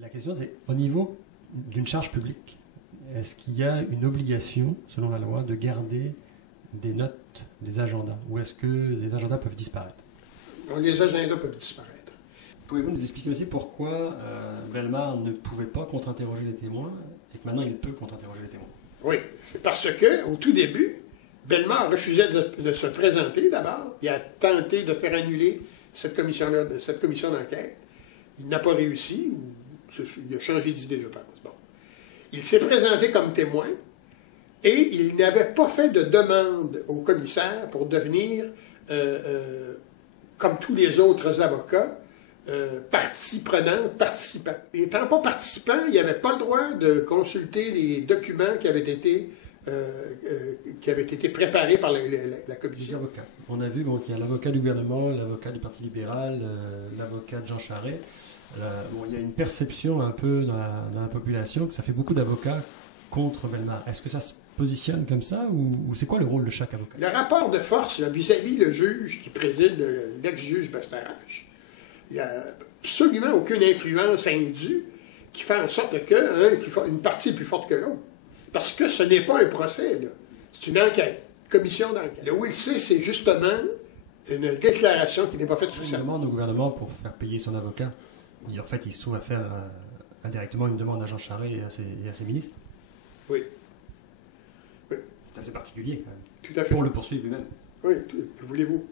La question, c'est au niveau d'une charge publique, est-ce qu'il y a une obligation, selon la loi, de garder des notes, des agendas, ou est-ce que les agendas peuvent disparaître? Les agendas peuvent disparaître. Pouvez-vous nous expliquer aussi pourquoi Bellemare ne pouvait pas contre-interroger les témoins et que maintenant il peut contre-interroger les témoins? Oui, c'est parce que au tout début, Bellemare refusait de se présenter d'abord. Il a tenté de faire annuler cette commission-là, cette commission d'enquête. Il n'a pas réussi. Il a changé d'idée, je pense. Bon. Il s'est présenté comme témoin et il n'avait pas fait de demande au commissaire pour devenir, comme tous les autres avocats, partie prenante, participant. Étant pas participant, il n'avait pas le droit de consulter les documents qui avaient été préparés par la commission. Les avocats. On a vu qu'il y a l'avocat du gouvernement, l'avocat du Parti libéral, l'avocat de Jean Charest. Il y a une perception un peu dans la population que ça fait beaucoup d'avocats contre Bellemare. Est-ce que ça se positionne comme ça ou c'est quoi le rôle de chaque avocat? Le rapport de force vis-à-vis le juge qui préside, l'ex-juge Bastarache, il n'y a absolument aucune influence indue qui fait en sorte qu'une partie est plus forte que l'autre. Parce que ce n'est pas un procès, là. C'est une enquête, une commission d'enquête. Le WILC, c'est justement une déclaration qui n'est pas faite sous serment. On demande au gouvernement pour faire payer son avocat. En fait, il se trouve à faire indirectement une demande à Jean Charest et à ses ministres. Oui. Oui. C'est assez particulier, quand même. Tout à fait. Pour le poursuivre lui-même. Oui, que voulez-vous?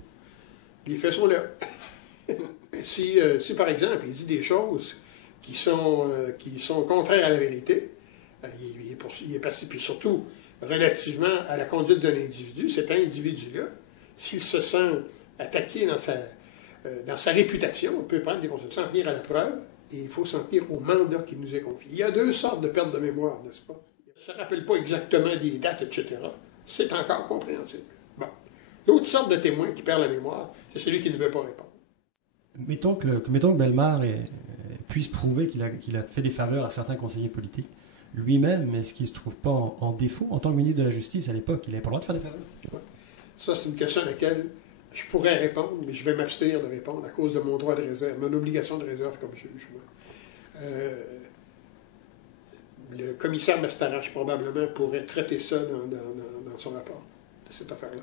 Les faits sont là. Si, par exemple, il dit des choses qui sont contraires à la vérité, il est passé, puis surtout relativement à la conduite d'un individu, cet individu-là, s'il se sent attaqué dans sa réputation, on peut prendre des conseils, s'en tenir à la preuve, et il faut s'en tenir au mandat qui nous est confié. Il y a deux sortes de pertes de mémoire, n'est-ce pas? Il ne se rappelle pas exactement des dates, etc. C'est encore compréhensible. Bon. L'autre sorte de témoin qui perd la mémoire, c'est celui qui ne veut pas répondre. Mettons que Bellemare puisse prouver qu'il a fait des faveurs à certains conseillers politiques. Lui-même, est-ce qu'il ne se trouve pas en défaut en tant que ministre de la Justice à l'époque? Il n'avait pas le droit de faire des faveurs. Ouais. Ça, c'est une question à laquelle je pourrais répondre, mais je vais m'abstenir de répondre à cause de mon droit de réserve, mon obligation de réserve comme juge. Le commissaire Bastarache, probablement, pourrait traiter ça dans son rapport, de cette affaire-là.